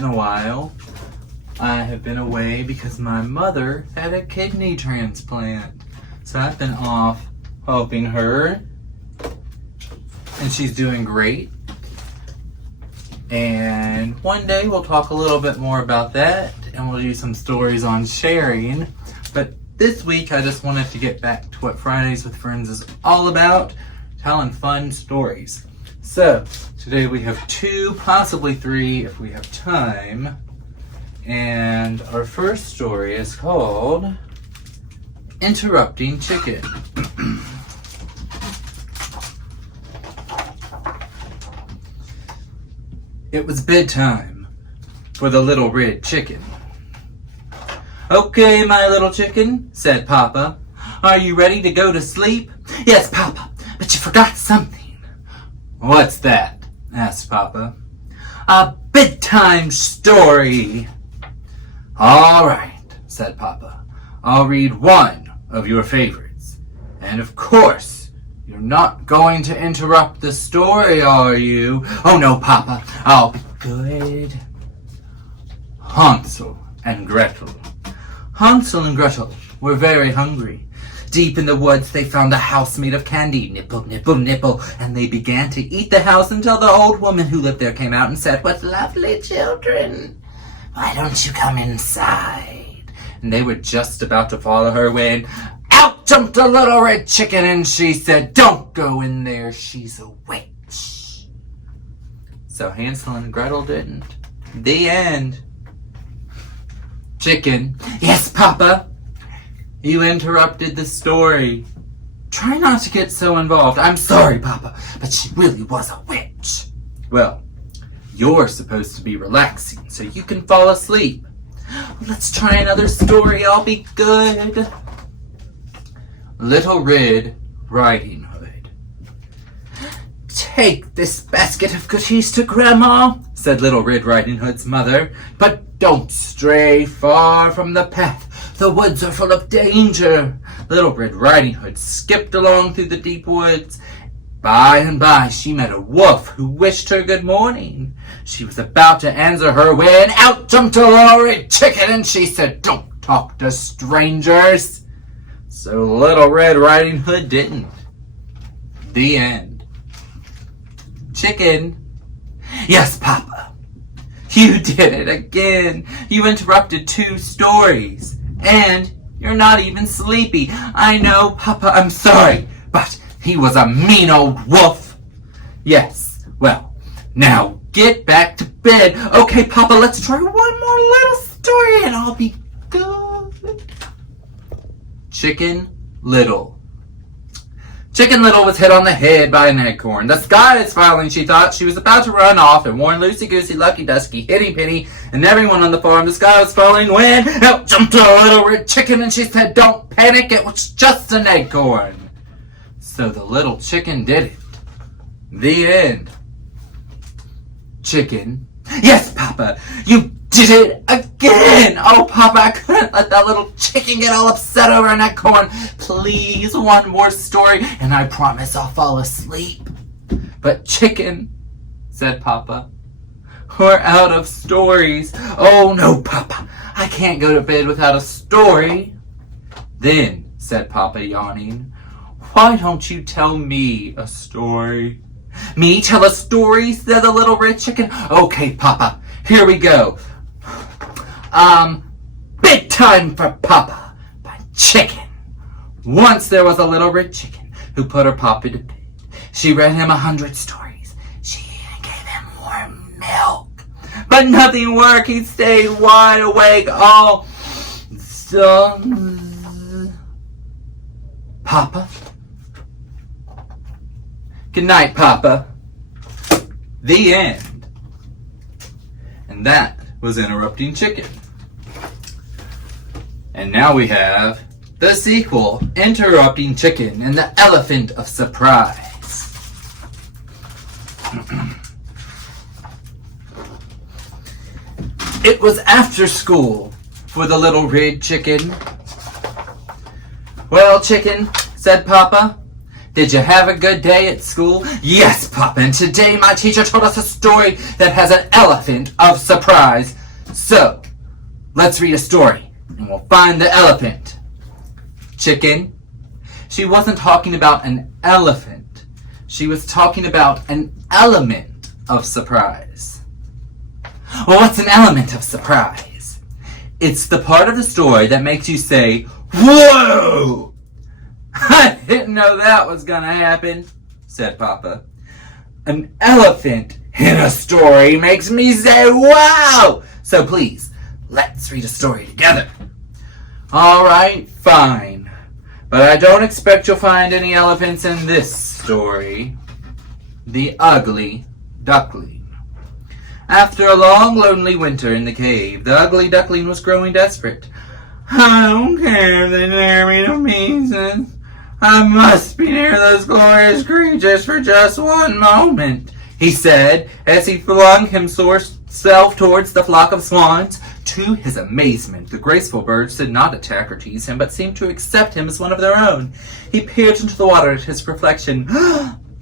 been a while. I have been away because my mother had a kidney transplant. So I've been off helping her. And she's doing great. And one day we'll talk a little bit more about that. And we'll do some stories on sharing. But this week I just wanted to get back to what Fridays with Friends is all about. Telling fun stories. So today we have 2, possibly 3 if we have time. And our first story is called Interrupting Chicken. It was bedtime for the little red chicken. "Okay, my little chicken," said Papa. "Are you ready to go to sleep?" "Yes, Papa, but you forgot something." "What's that?" asked Papa. "A bedtime story." "All right," said Papa. "I'll read one of your favorites. And of course, you're not going to interrupt the story, are you?" "Oh no, Papa, I'll be good." Hansel and Gretel. Hansel and Gretel were very hungry. Deep in the woods, they found a house made of candy. Nibble, nibble, nibble. And they began to eat the house until the old woman who lived there came out and said, "What lovely children. Why don't you come inside?" And they were just about to follow her when out jumped a little red chicken and she said, "Don't go in there, she's a witch." So Hansel and Gretel didn't. The end. Chicken. "Yes, Papa." "You interrupted the story. Try not to get so involved." "I'm sorry, Papa, but she really was a witch." "Well, you're supposed to be relaxing so you can fall asleep. Let's try another story. I'll be good." Little Red Riding Hood. "Take this basket of goodies to Grandma," said Little Red Riding Hood's mother, "but don't stray far from the path. The woods are full of danger." Little Red Riding Hood skipped along through the deep woods. By and by, she met a wolf who wished her good morning. She was about to answer her when out jumped a little red chicken and she said, "Don't talk to strangers." So Little Red Riding Hood didn't. The end. Chicken. "Yes, Papa. You did it again. You interrupted 2 stories. And you're not even sleepy." "I know, Papa, I'm sorry, but he was a mean old wolf." "Yes, well, now get back to bed." "Okay, Papa, let's try one more little story and I'll be good." Chicken Little. Chicken Little was hit on the head by an acorn. "The sky is falling," she thought. She was about to run off and warn Loosey Goosey, Lucky Dusky, Hitty Pitty, and everyone on the farm the sky was falling when out jumped a little red chicken and she said, "Don't panic, it was just an acorn." So the little chicken did it. The end. Chicken. "Yes, Papa, you did it again." "Oh, Papa, I couldn't let that little chicken get all upset over an acorn. Please, one more story, and I promise I'll fall asleep." "But Chicken," said Papa, "we're out of stories." "Oh, no, Papa, I can't go to bed without a story." "Then," said Papa, yawning, "why don't you tell me a story?" "Me tell a story?" said the little red chicken. "Okay, Papa, here we go. Bedtime for Papa by Chicken. Once there was a little red chicken who put her papa to bed. She read him 100 stories. She even gave him warm milk. But nothing worked. He stayed wide awake all Papa? Good night, Papa. The end. And that was Interrupting Chicken. And now we have the sequel, Interrupting Chicken and the Elephant of Surprise. It was after school for the little red chicken. "Well, Chicken," said Papa, Did you have a good day at school? Yes, Papa, and today my teacher told us a story that has an elephant of surprise. So, let's read a story, and we'll find the elephant. Chicken. She wasn't talking about an elephant. She was talking about an element of surprise. Well, what's an element of surprise? It's the part of the story that makes you say, "Whoa! I didn't know that was gonna happen," said Papa. An elephant in a story makes me say, "Wow!" So please, let's read a story together. All right, fine. But I don't expect you'll find any elephants in this story. The Ugly Duckling. After a long, lonely winter in the cave, the ugly duckling was growing desperate. "I don't care if they tear me to pieces. I must be near those glorious creatures for just one moment," he said, as he flung himself towards the flock of swans. To his amazement, the graceful birds did not attack or tease him, but seemed to accept him as one of their own. He peered into the water at his reflection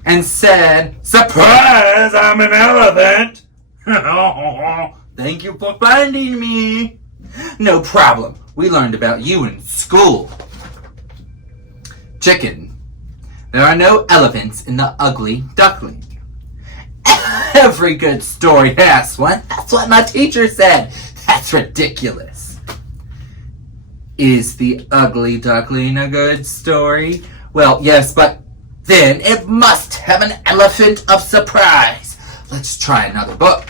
and said, "Surprise! I'm an elephant!" "Thank you for finding me." "No problem. We learned about you in school." Chicken. There are no elephants in the Ugly Duckling. Every good story has one. That's what my teacher said. That's ridiculous. Is the Ugly Duckling a good story? Well, yes, but then it must have an elephant of surprise. Let's try another book.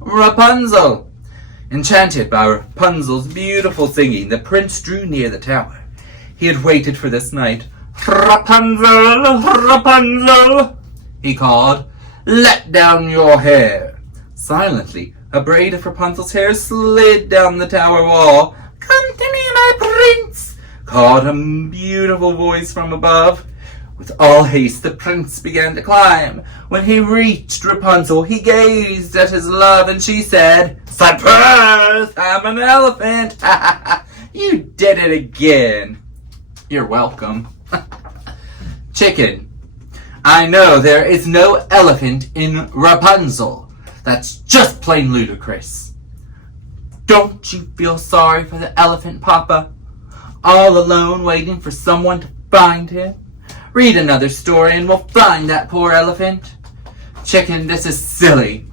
Rapunzel. Enchanted by Rapunzel's beautiful singing, the prince drew near the tower. He had waited for this night. "Rapunzel, Rapunzel," he called, "let down your hair." Silently, a braid of Rapunzel's hair slid down the tower wall. "Come to me, my prince," called a beautiful voice from above. With all haste, the prince began to climb. When he reached Rapunzel, he gazed at his love, and she said, "Surprise! I'm an elephant!" "You did it again." "You're welcome." Chicken. I know there is no elephant in Rapunzel. That's just plain ludicrous. Don't you feel sorry for the elephant, Papa? All alone waiting for someone to find him? Read another story and we'll find that poor elephant. Chicken, this is silly.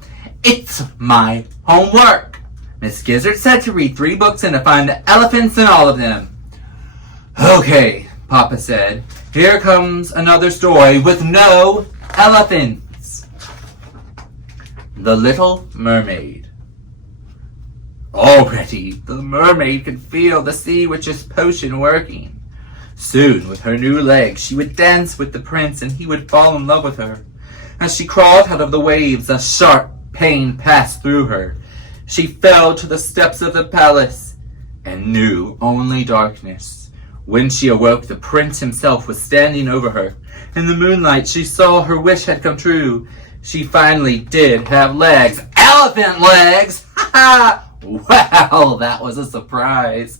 It's my homework. Miss Gizzard said to read 3 books and to find the elephants in all of them. Okay, Papa said. Here comes another story with no elephants. The Little Mermaid. Already, the mermaid could feel the sea witch's potion working. Soon, with her new legs, she would dance with the prince and he would fall in love with her. As she crawled out of the waves, a sharp pain passed through her. She fell to the steps of the palace and knew only darkness. When she awoke, the prince himself was standing over her. In the moonlight, she saw her wish had come true. She finally did have legs. Elephant legs! Ha ha! Wow, that was a surprise.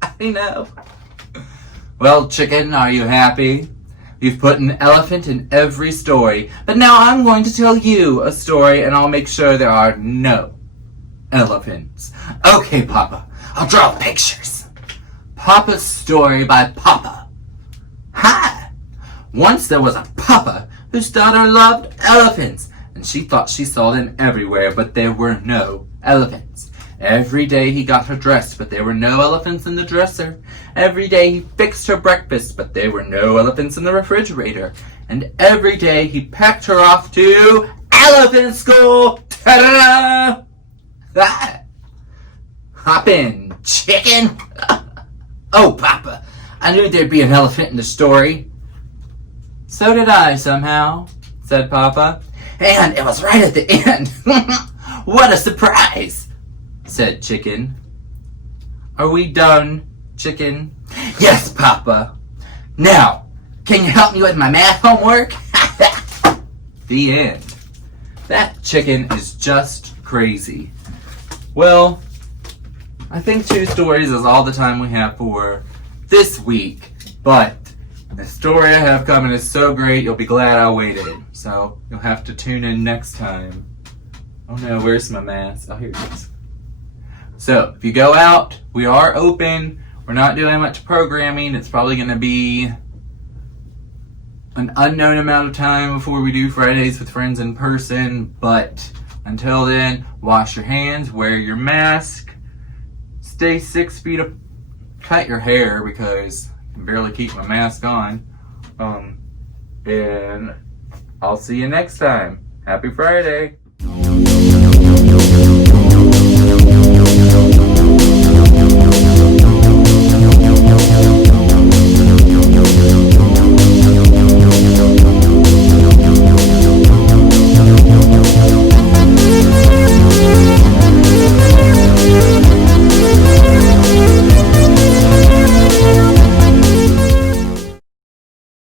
I know. Well, Chicken, are you happy? You've put an elephant in every story. But now I'm going to tell you a story, and I'll make sure there are no elephants. Okay, Papa. I'll draw pictures. Papa's story by Papa. Hi! Once there was a Papa whose daughter loved elephants, and she thought she saw them everywhere, but there were no elephants. Every day he got her dressed, but there were no elephants in the dresser. Every day he fixed her breakfast, but there were no elephants in the refrigerator. And every day he packed her off to elephant school. Ta-da! Ah! Hop in, Chicken. Oh, Papa, I knew there'd be an elephant in the story. So did I, somehow, said Papa. And it was right at the end. What a surprise, said Chicken. Are we done, Chicken? Yes, Papa. Now, can you help me with my math homework? The end. That Chicken is just crazy. Well, I think 2 stories is all the time we have for this week, but The story I have coming is so great, you'll be glad I waited. So you'll have to tune in next time. Oh no, where's my mask? Oh, here it is. So if you go out, we are open. We're not doing much programming. It's probably going to be an unknown amount of time before we do Fridays with Friends in person. But until then, wash your hands, wear your mask, stay 6 feet up, cut your hair because I can barely keep my mask on. And I'll see you next time. Happy Friday.